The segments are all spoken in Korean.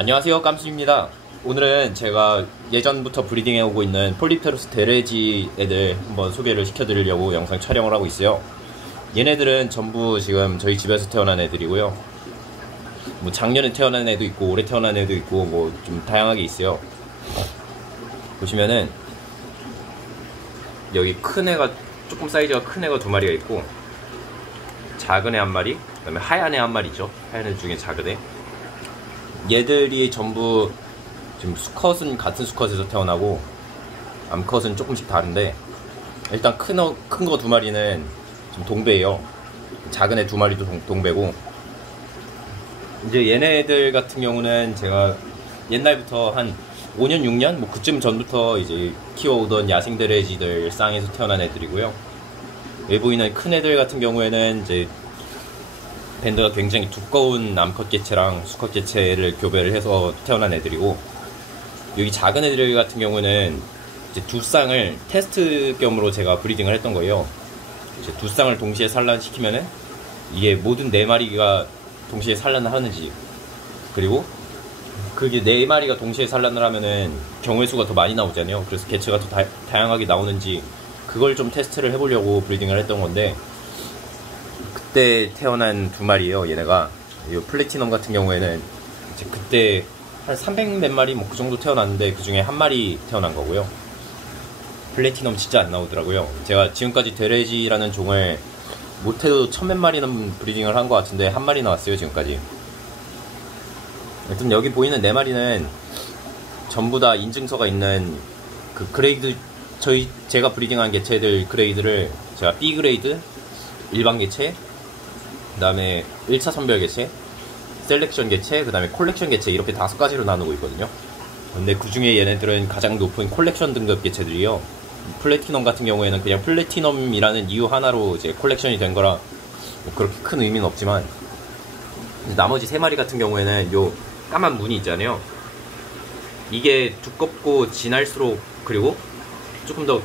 안녕하세요, 깜수입니다. 오늘은 제가 예전부터 브리딩해오고 있는 폴립테로스 데레지 애들 한번 소개를 시켜드리려고 영상 촬영을 하고 있어요. 얘네들은 전부 지금 저희 집에서 태어난 애들이고요. 뭐 작년에 태어난 애도 있고 올해 태어난 애도 있고 뭐 좀 다양하게 있어요. 보시면은 여기 큰 애가, 조금 사이즈가 큰 애가 두 마리가 있고, 작은 애 한 마리, 그 다음에 하얀 애 한 마리 있죠. 하얀 애 중에 작은 애. 얘들이 전부 지금 수컷은 같은 수컷에서 태어나고 암컷은 조금씩 다른데, 일단 큰 거 두 마리는 지금 동배예요. 작은 애 두 마리도 동배고, 이제 얘네들 같은 경우는 제가 옛날부터 한 5년 6년 뭐 그쯤 전부터 이제 키워오던 야생 데레지들 쌍에서 태어난 애들이고요. 여기 보이는 큰 애들 같은 경우에는 이제 밴드가 굉장히 두꺼운 암컷 개체랑 수컷 개체를 교배를 해서 태어난 애들이고, 여기 작은 애들 같은 경우는 이제 두 쌍을 테스트 겸으로 제가 브리딩을 했던 거예요. 이제 두 쌍을 동시에 산란시키면은 이게 모든 네 마리가 동시에 산란을 하는지, 그리고 그게 네 마리가 동시에 산란을 하면은 경우의 수가 더 많이 나오잖아요. 그래서 개체가 더 다양하게 나오는지 그걸 좀 테스트를 해보려고 브리딩을 했던 건데, 그때 태어난 두 마리예요. 얘네가 이 플래티넘 같은 경우에는 이제 그때 한 300 몇 마리 뭐 그 정도 태어났는데 그 중에 한 마리 태어난 거고요. 플래티넘 진짜 안 나오더라고요. 제가 지금까지 데레지라는 종을 못해도 1000몇 마리는 브리딩을 한 것 같은데 한 마리 나왔어요 지금까지. 일단 여기 보이는 네 마리는 전부 다 인증서가 있는 그 그레이드, 제가 브리딩한 개체들 그레이드를 제가 B 그레이드, 일반 개체, 그 다음에 1차 선별 개체, 셀렉션 개체, 그 다음에 콜렉션 개체, 이렇게 5가지로 나누고 있거든요. 근데 그 중에 얘네들은 가장 높은 콜렉션 등급 개체들이요. 플래티넘 같은 경우에는 그냥 플래티넘이라는 이유 하나로 이제 콜렉션이 된 거라 뭐 그렇게 큰 의미는 없지만, 나머지 세 마리 같은 경우에는 요 까만 무늬 있잖아요. 이게 두껍고 진할수록, 그리고 조금 더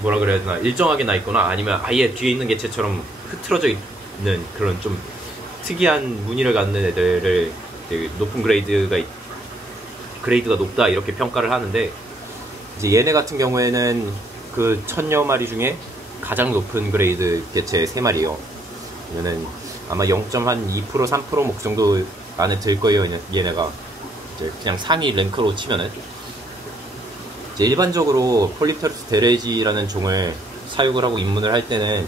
뭐라 그래야 되나, 일정하게 나 있거나 아니면 아예 뒤에 있는 개체처럼 흐트러져 있는 그런 좀 특이한 무늬를 갖는 애들을 되게 높은 그레이드가 높다 이렇게 평가를 하는데, 이제 얘네 같은 경우에는 그 1000여 마리 중에 가장 높은 그레이드 개체 3마리요. 얘는 아마 0.2% 3% 뭐 그 정도 안에 들 거예요. 얘네가 이제 그냥 상위 랭크로 치면은. 이제 일반적으로 폴립테로스 데레지라는 종을 사육을 하고 입문을 할 때는,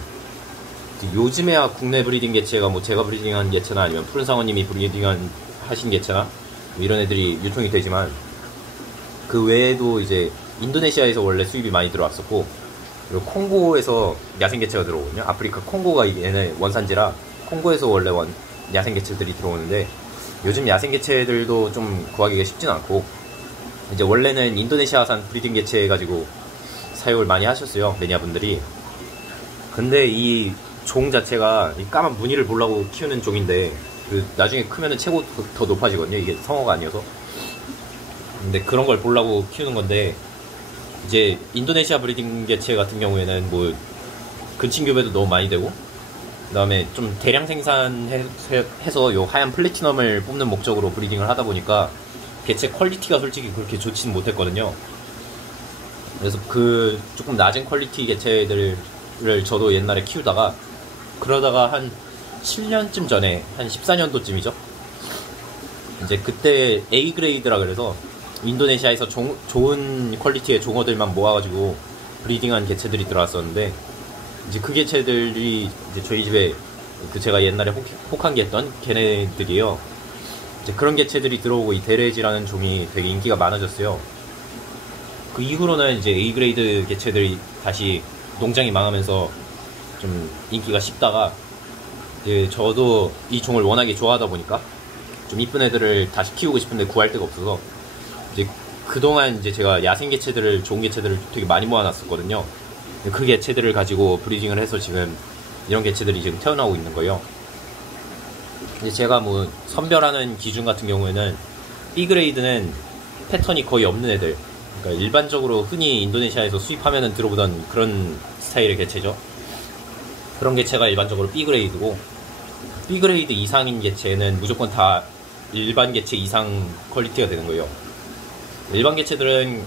요즘에야 국내 브리딩 개체가 뭐 제가 브리딩한 개체나 아니면 푸른상어님이 하신 개체나 뭐 이런 애들이 유통이 되지만, 그 외에도 이제 인도네시아에서 원래 수입이 많이 들어왔었고, 그리고 콩고에서 야생 개체가 들어오거든요. 아프리카 콩고가 얘네 원산지라 콩고에서 원래 야생 개체들이 들어오는데, 요즘 야생 개체들도 좀 구하기가 쉽진 않고, 이제 원래는 인도네시아산 브리딩 개체 가지고 사육을 많이 하셨어요, 매니아분들이. 근데 이 종 자체가 이 까만 무늬를 보려고 키우는 종인데, 나중에 크면은 최고 더 높아지거든요. 이게 성어가 아니어서. 근데 그런 걸 보려고 키우는 건데, 이제 인도네시아 브리딩 개체 같은 경우에는 뭐 근친 교배도 너무 많이 되고, 그 다음에 좀 대량 생산해서 요 하얀 플래티넘을 뽑는 목적으로 브리딩을 하다 보니까 개체 퀄리티가 솔직히 그렇게 좋지는 못했거든요. 그래서 그 조금 낮은 퀄리티 개체들을 저도 옛날에 키우다가, 그러다가 한 7년쯤 전에, 한 14년도쯤이죠. 이제 그때 A 그레이드라 그래서 인도네시아에서 좋은 퀄리티의 종어들만 모아가지고 브리딩한 개체들이 들어왔었는데, 이제 그 개체들이 이제 저희 집에 제가 옛날에 혹한기 했던 걔네들이에요. 이제 그런 개체들이 들어오고 이 데레지라는 종이 되게 인기가 많아졌어요. 그 이후로는 이제 A 그레이드 개체들이 다시 농장이 망하면서 좀 인기가 식다가, 이제 저도 이 종을 워낙에 좋아하다 보니까 좀 이쁜 애들을 다시 키우고 싶은데 구할 데가 없어서, 이제 그동안 이제 제가 야생 개체들을, 좋은 개체들을 되게 많이 모아놨었거든요. 그 개체들을 가지고 브리딩을 해서 지금 이런 개체들이 지금 태어나고 있는 거예요. 이제 제가 뭐 선별하는 기준 같은 경우에는 B 그레이드는 패턴이 거의 없는 애들, 그러니까 일반적으로 흔히 인도네시아에서 수입하면은 들어보던 그런 스타일의 개체죠. 그런 개체가 일반적으로 B 그레이드고, B 그레이드 이상인 개체는 무조건 다 일반 개체 이상 퀄리티가 되는 거예요. 일반 개체들은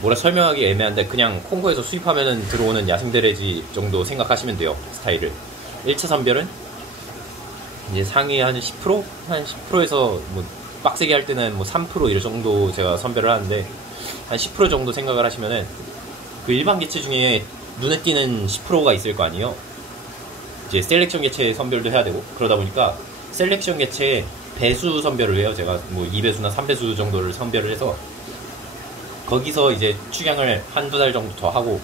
뭐라 설명하기 애매한데 그냥 콩고에서 수입하면 들어오는 야생드레지 정도 생각하시면 돼요. 스타일을. 1차 선별은 이제 상위 한 10%? 한 10%에서 뭐 빡세게 할 때는 뭐 3% 이럴 정도 제가 선별을 하는데 한 10% 정도 생각을 하시면은 그 일반 개체 중에 눈에 띄는 10%가 있을 거 아니에요. 이제 셀렉션 개체 선별도 해야 되고 그러다 보니까 셀렉션 개체 배수 선별을 해요. 제가 뭐 2배수나 3배수 정도를 선별을 해서 거기서 이제 축양을 한두 달 정도 더 하고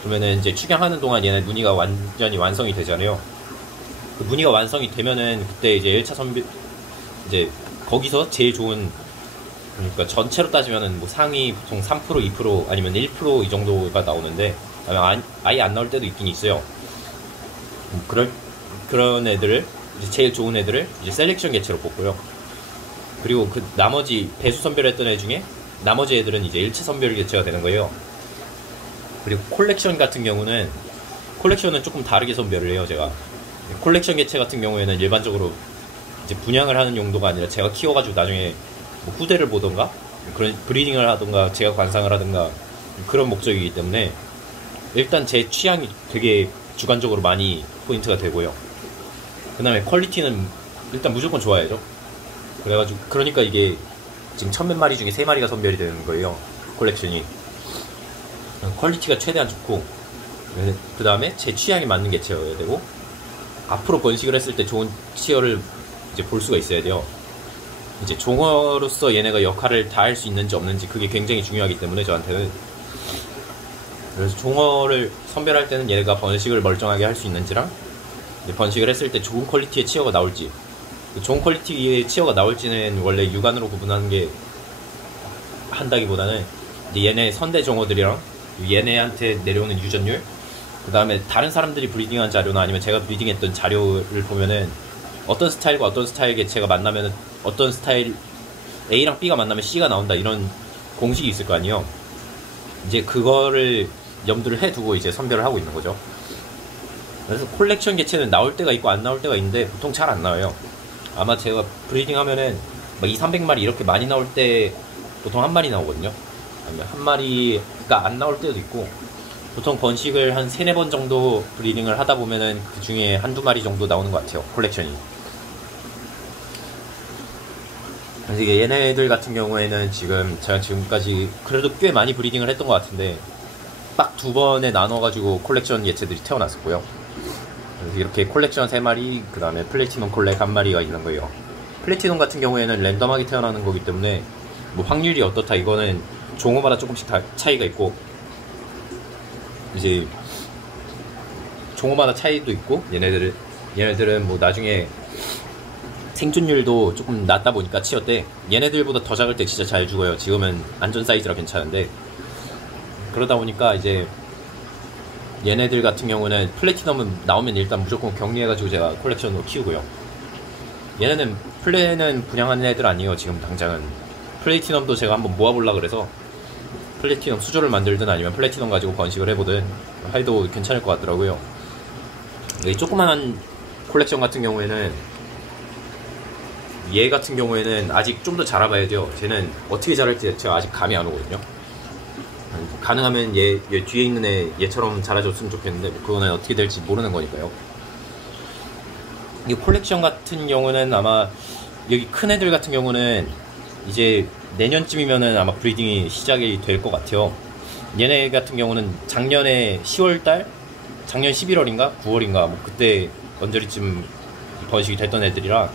그러면은 이제 축양하는 동안 얘네 무늬가 완전히 완성이 되잖아요. 그 무늬가 완성이 되면은 그때 이제 1차 선별 이제 거기서 제일 좋은 그러니까 전체로 따지면은 뭐 상위 보통 3% 2% 아니면 1% 이 정도가 나오는데 아예 안 나올 때도 있긴 있어요. 그런 애들을 이제 제일 좋은 애들을 이제 셀렉션 개체로 뽑고요. 그리고 그 나머지 배수 선별했던 애 중에 나머지 애들은 이제 1차 선별 개체가 되는 거예요. 그리고 콜렉션 같은 경우는 콜렉션은 조금 다르게 선별을 해요. 제가 콜렉션 개체 같은 경우에는 일반적으로 이제 분양을 하는 용도가 아니라 제가 키워가지고 나중에 뭐 후대를 보던가 그런 브리딩을 하던가 제가 관상을 하던가 그런 목적이기 때문에 일단 제 취향이 되게 주관적으로 많이 포인트가 되고요. 그 다음에 퀄리티는 일단 무조건 좋아야죠. 그래가지고 그러니까 이게 지금 1000몇 마리 중에 3마리가 선별이 되는 거예요. 콜렉션이 퀄리티가 최대한 좋고 그 다음에 제 취향에 맞는 개체여야 되고 앞으로 번식을 했을 때 좋은 치어를 이제 볼 수가 있어야 돼요. 이제 종어로서 얘네가 역할을 다 할 수 있는지 없는지 그게 굉장히 중요하기 때문에 저한테는 그래서 종어를 선별할 때는 얘가 번식을 멀쩡하게 할 수 있는지랑 번식을 했을 때 좋은 퀄리티의 치어가 나올지 좋은 퀄리티의 치어가 나올지는 원래 육안으로 구분하는 게 한다기보다는 이제 얘네 선대 종어들이랑 얘네한테 내려오는 유전율 그 다음에 다른 사람들이 브리딩한 자료나 아니면 제가 브리딩했던 자료를 보면은 어떤 스타일과 어떤 스타일 개체가 만나면은 어떤 스타일 A랑 B가 만나면 C가 나온다 이런 공식이 있을 거 아니에요. 이제 그거를 염두를 해두고 이제 선별을 하고 있는 거죠. 그래서 콜렉션 개체는 나올 때가 있고 안 나올 때가 있는데 보통 잘 안 나와요. 아마 제가 브리딩 하면은 막 200~300마리 이렇게 많이 나올 때 보통 한 마리 나오거든요. 아니면 한 마리가 안 나올 때도 있고 보통 번식을 한 3~4번 정도 브리딩을 하다 보면은 그 중에 한두 마리 정도 나오는 것 같아요. 콜렉션이. 그래서 얘네들 같은 경우에는 지금 제가 지금까지 그래도 꽤 많이 브리딩을 했던 것 같은데 딱 2번에 나눠가지고 콜렉션 개체들이 태어났었고요. 그래서 이렇게 콜렉션 3마리 그 다음에 플래티넘 콜렉 1마리가 있는 거예요. 플래티넘 같은 경우에는 랜덤하게 태어나는 거기 때문에 뭐 확률이 어떻다 이거는 종어마다 조금씩 다 차이가 있고 이제 종어마다 차이도 있고 얘네들은 뭐 나중에 생존율도 조금 낮다 보니까 치어 때 얘네들보다 더 작을 때 진짜 잘 죽어요. 지금은 안전 사이즈라 괜찮은데 그러다 보니까 이제 얘네들 같은 경우는 플래티넘은 나오면 일단 무조건 격리해가지고 제가 콜렉션으로 키우고요. 얘네는 플레는 분양하는 애들 아니에요. 지금 당장은 플래티넘도 제가 한번 모아보려고 그래서 플래티넘 수조를 만들든 아니면 플래티넘 가지고 번식을 해보든 해도 괜찮을 것 같더라고요. 이 조그만한 콜렉션 같은 경우에는 얘 같은 경우에는 아직 좀 더 자라봐야 돼요. 쟤는 어떻게 자랄지 제가 아직 감이 안 오거든요. 가능하면 얘 뒤에 있는 얘처럼 자라줬으면 좋겠는데 뭐 그거는 어떻게 될지 모르는 거니까요. 이 콜렉션 같은 경우는 아마 여기 큰 애들 같은 경우는 이제 내년쯤이면은 아마 브리딩이 시작이 될 것 같아요. 얘네 같은 경우는 작년에 10월달? 작년 11월인가? 9월인가? 뭐 그때 언저리쯤 번식이 됐던 애들이라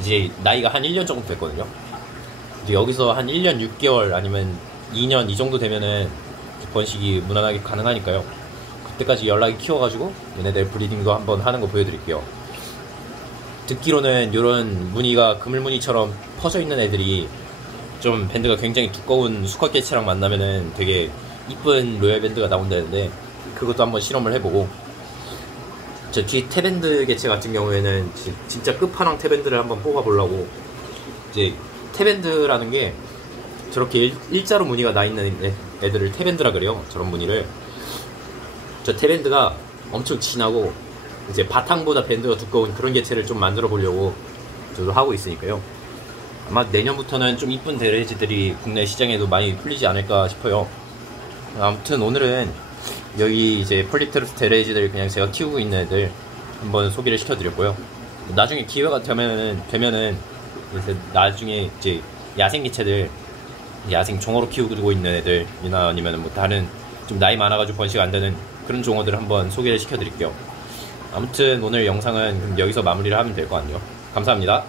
이제 나이가 한 1년 정도 됐거든요. 이제 여기서 한 1년 6개월 아니면 2년 이 정도 되면은 번식이 무난하게 가능하니까요. 그때까지 연락이 키워가지고 얘네들 브리딩도 한번 하는 거 보여드릴게요. 듣기로는 이런 무늬가 그물무늬처럼 퍼져 있는 애들이 좀 밴드가 굉장히 두꺼운 수컷 개체랑 만나면은 되게 이쁜 로얄 밴드가 나온다는데 그것도 한번 실험을 해보고 저 뒤 태밴드 개체 같은 경우에는 진짜 끝판왕 태밴드를 한번 뽑아보려고 이제 태밴드라는 게 저렇게 일자로 무늬가 나 있는 애들을 태밴드라 그래요. 저런 무늬를 저 태밴드가 엄청 진하고 이제 바탕보다 밴드가 두꺼운 그런 개체를 좀 만들어 보려고 저도 하고 있으니까요. 아마 내년부터는 좀 이쁜 대레지들이 국내 시장에도 많이 풀리지 않을까 싶어요. 아무튼 오늘은 여기 이제 폴리트로스 대레지들 그냥 제가 키우고 있는 애들 한번 소개를 시켜드렸고요. 나중에 기회가 되면은 이제 나중에 이제 야생 개체들, 야생 종어로 키우고 있는 애들이나 아니면 뭐 다른 좀 나이 많아가지고 번식 안 되는 그런 종어들 한번 소개를 시켜드릴게요. 아무튼 오늘 영상은 그럼 여기서 마무리를 하면 될 것 같네요. 감사합니다.